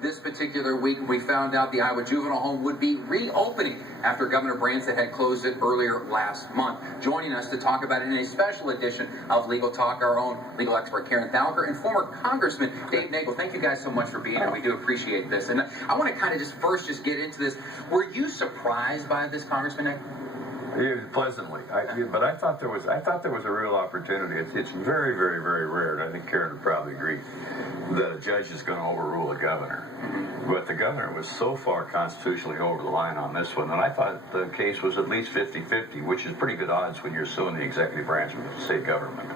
this particular week. We found out the Iowa Juvenile Home would be reopening after Governor Branstad had closed it earlier last month. Joining us to talk about it in a special edition of Legal Talk, our own legal expert Karen Thalker and former Congressman Dave Nagel. Thank you guys so much for being here. We do appreciate this. And I want to kind of just get into this. Were you surprised by this, Congressman Nagel? Yeah, pleasantly, but I thought there was a real opportunity. It's very, very, very rare, and I think Karen would probably agree, that a judge is going to overrule a governor. But the governor was so far constitutionally over the line on this one, and I thought the case was at least 50-50, which is pretty good odds when you're suing the executive branch of the state government.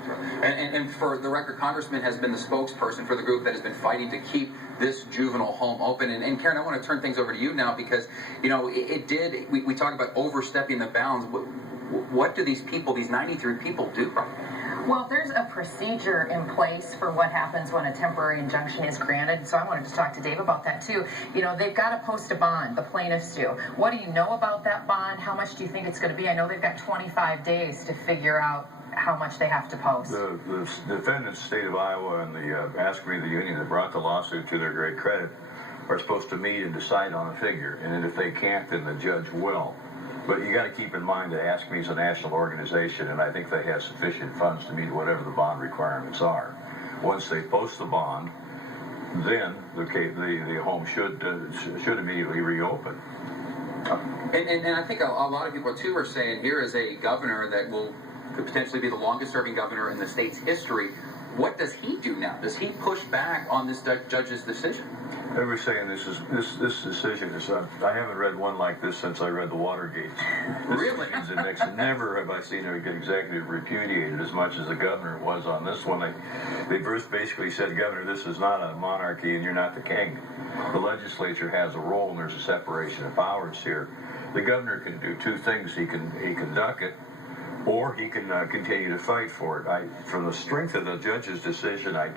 And for the record, Congressman has been the spokesperson for the group that has been fighting to keep this juvenile home open. And Karen, I want to turn things over to you now because, you know, we talk about overstepping the bounds. What do these people, these 93 people do? Well, there's a procedure in place for what happens when a temporary injunction is granted. So I wanted to talk to Dave about that too. You know, they've got to post a bond, the plaintiffs do. What do you know about that bond? How much do you think it's going to be? I know they've got 25 days to figure out how much they have to post. The defendants, state of Iowa, and the ASCME, the union that brought the lawsuit, to their great credit, are supposed to meet and decide on a figure. And if they can't, then the judge will. But you got to keep in mind that ASCME is a national organization, and I think they have sufficient funds to meet whatever the bond requirements are. Once they post the bond, then the home should immediately reopen. And I think a lot of people too are saying here is a governor that could potentially be the longest serving governor in the state's history. What does he do now? Does he push back on this judge's decision? They were saying this decision is, I haven't read one like this since I read the Watergate. Really? Never have I seen an executive repudiated as much as the governor was on this one. They basically said, Governor, this is not a monarchy and you're not the king. The legislature has a role and there's a separation of powers here. The governor can do two things. He can duck it, or he can continue to fight for it. From the strength of the judge's decision, I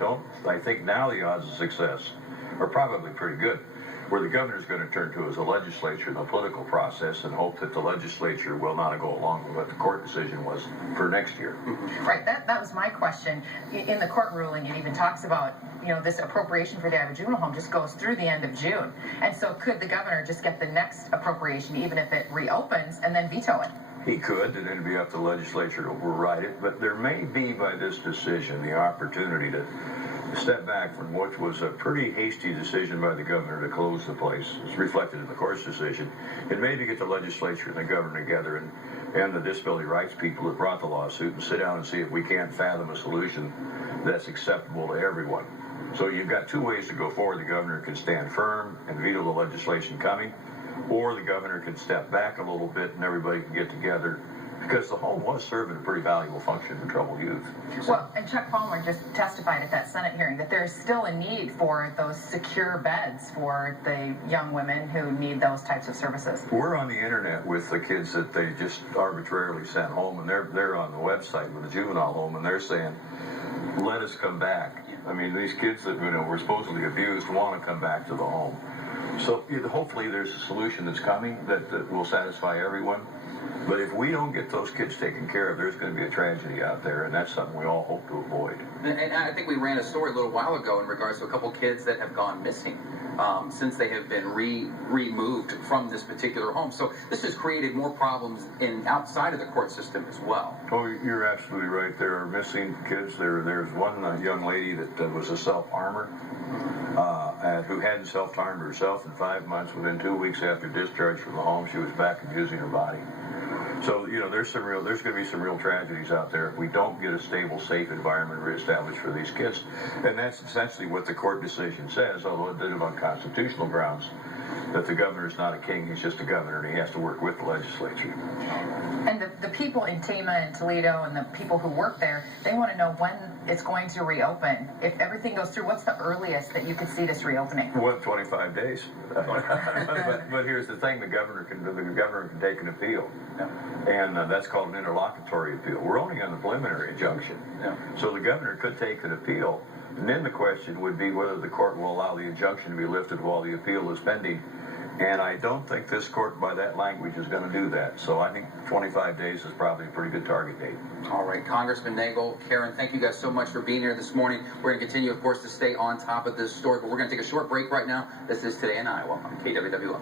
think now the odds of success are probably pretty good. Where the governor is going to turn to is the legislature in the political process and hope that the legislature will not go along with what the court decision was for next year. Right, that was my question. In the court ruling, it even talks about, you know, this appropriation for the Iowa Juvenile Home just goes through the end of June. And so could the governor just get the next appropriation, even if it reopens, and then veto it? He could, and it'd be up to the legislature to override it. But there may be, by this decision, the opportunity to step back from what was a pretty hasty decision by the governor to close the place. It's reflected in the court's decision. And maybe get the legislature and the governor together and the disability rights people that brought the lawsuit and sit down and see if we can't fathom a solution that's acceptable to everyone. So you've got two ways to go forward. The governor can stand firm and veto the legislation coming, or the governor can step back a little bit and everybody can get together, because the home was serving a pretty valuable function for troubled youth. Well, and Chuck Palmer just testified at that Senate hearing that there's still a need for those secure beds for the young women who need those types of services. We're on the internet with the kids that they just arbitrarily sent home, and they're on the website with the juvenile home, and they're saying, let us come back. I mean, these kids that were supposedly abused want to come back to the home. So hopefully there's a solution that's coming that will satisfy everyone. But if we don't get those kids taken care of, there's going to be a tragedy out there, and that's something we all hope to avoid. And I think we ran a story a little while ago in regards to a couple kids that have gone missing since they have been removed from this particular home. So this has created more problems outside of the court system as well. Oh, you're absolutely right. There are missing kids. There's one young lady that was a self-harmer who hadn't self-harmed herself in 5 months. Within 2 weeks after discharge from the home, she was back abusing her body. So, you know, there's going to be some real tragedies out there if we don't get a stable, safe environment reestablished for these kids. And that's essentially what the court decision says, although it did it on constitutional grounds, that the governor is not a king, he's just a governor, and he has to work with the legislature. And the people in Tama and Toledo and the people who work there, they want to know when it's going to reopen. If everything goes through, what's the earliest that you could see this reopening? What, 25 days? but here's the thing, the governor can take an appeal. Yeah. And that's called an interlocutory appeal. We're only on the preliminary injunction. Yeah. So the governor could take an appeal, and then the question would be whether the court will allow the injunction to be lifted while the appeal is pending. And I don't think this court, by that language, is going to do that. So I think 25 days is probably a pretty good target date. All right, Congressman Nagel, Karen, thank you guys so much for being here this morning. We're going to continue, of course, to stay on top of this story, but we're going to take a short break right now. This is Today in Iowa on KWWL.